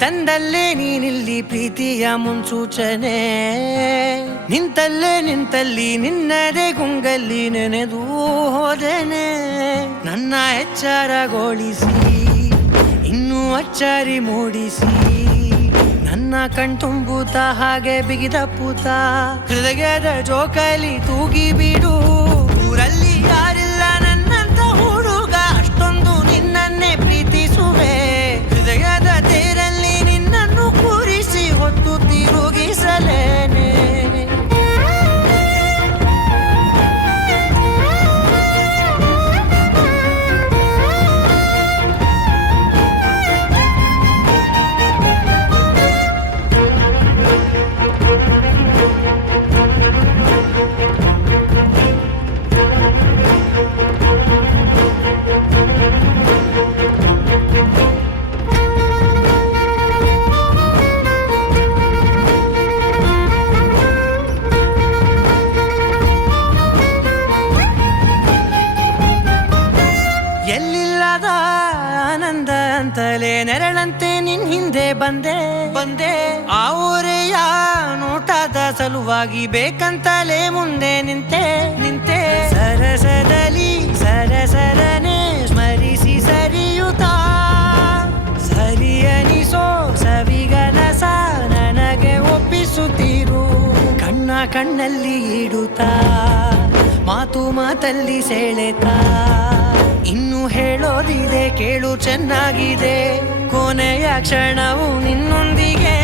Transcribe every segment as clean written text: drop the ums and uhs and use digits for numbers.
ತಂದಲ್ಲೇ ನೀನಿಲ್ಲಿ ಪ್ರೀತಿಯ ಮುನ್ಸೂಚನೆ ನಿಂತಲ್ಲಿ ನಿನ್ನದೇ ಗುಂಗಲ್ಲಿ ನೆನೆದು ಹೋದೆನೆ ನನ್ನ ಎಚ್ಚರಗೊಳಿಸಿ ಇನ್ನೂ ಅಚ್ಚರಿ ಮೂಡಿಸಿ ನನ್ನ ಕಣ್ತುಂಬುತ್ತ ಹಾಗೆ ಬಿಗಿದ ಪೂತ ಹೃದಯದ ಜೋಕಾಲಿ ತೂಗಿ ಬಿಡು ಊರಲ್ಲಿ ಯಾರಿಲ್ಲ ನನ್ನಂತ ಹುಡುಗ ಅಷ್ಟೊಂದು ನಿನ್ನನ್ನೇ ಪ್ರೀತಿಸುವೆ ಹೃದಯದ ತೇರಲ್ಲಿ ನಿನ್ನನ್ನು ಕೂರಿಸಿ ಹೊತ್ತು ತಿರುಗಿಸಲೇನೆ ಎಲ್ಲಿಲ್ಲದ ಆನಂದ ಅಂತಲೇ ನೆರಳಂತೆ ನಿನ್ ಹಿಂದೆ ಬಂದೆ ಆ ಊರೆಯ ನೋಟದ ಸಲುವಾಗಿ ಬೇಕಂತಲೇ ಮುಂದೆ ನಿಂತೆ ಸರಸದಲ್ಲಿ ಸರಸರನೆ ಸ್ಮರಿಸಿ ಸರಿಯುತ್ತಾ ಸರಿಯನಿಸೋ ಸವಿಗನಸ ನನಗೆ ಒಪ್ಪಿಸುತ್ತೀರು ಕಣ್ಣಲ್ಲಿ ಇಡುತ್ತಾ ಮಾತಲ್ಲಿ ಸೆಳೆತಾ ಇನ್ನು ಹೇಳೋದಿದೆ ಕೇಳು ಚೆನ್ನಾಗಿದೆ ಕೊನೆಯ ಕ್ಷಣವು ನಿನ್ನೊಂದಿಗೆ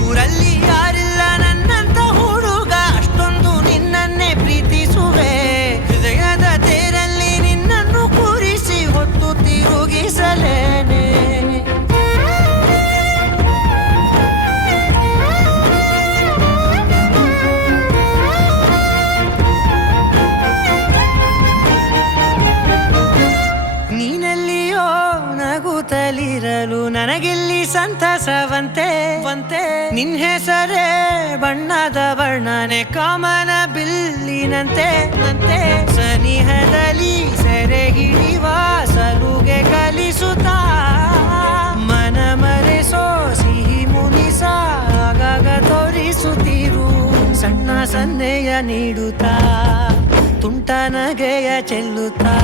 ಊರಲ್ಲಿ ಯಾರಿಲ್ಲ ನನ್ನಂತ ಹುಡುಗ ಅಷ್ಟೊಂದು ನಿನ್ನನ್ನೇ ಪ್ರೀತಿಸುವೆ ಹೃದಯದ ತೇರಲ್ಲಿ ನಿನ್ನನ್ನು ಕೂರಿಸಿ ಹೊತ್ತು ತಿರುಗಿಸಲೇನೆ ನೀನೆಲ್ಲಿಯೋ ನಗುತ್ತಲಿರಲು ನನಗೆಲ್ಲಿ ಸಂತಸವಂತೆ ನಿನ್ ಹೆಸರೇ ಬಣ್ಣದ ವರ್ಣನೆ ಕಾಮನ ಬಿಲ್ಲಿನಂತೆ ಸನಿಹದಲ್ಲಿ ಸೆರೆ ಹಿಡಿಯುವ ಸಲುಗೆ ಕಲಿಸುತ್ತಾ ಮನ ಮರೆಸೋ ಸಿಹಿ ಮುನಿಸ ಆಗಾಗ ತೋರಿಸುತ್ತೀರು ಸಣ್ಣ ಸನ್ನೆಯ ನೀಡುತ್ತಾ ತುಂಟ ನಗೆಯ ಚೆಲ್ಲುತ್ತಾ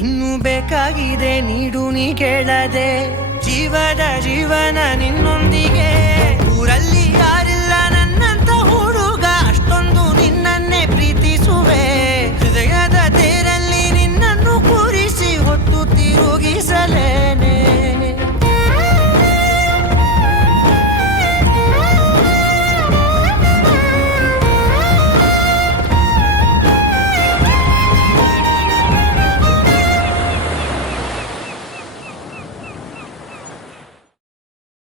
ಇನ್ನು ಬೇಕಾಗಿದೆ ನೀಡು ನೀ ಕೇಳದೆ ಜೀವನ ನಿನ್ನೊಂದಿಗೆ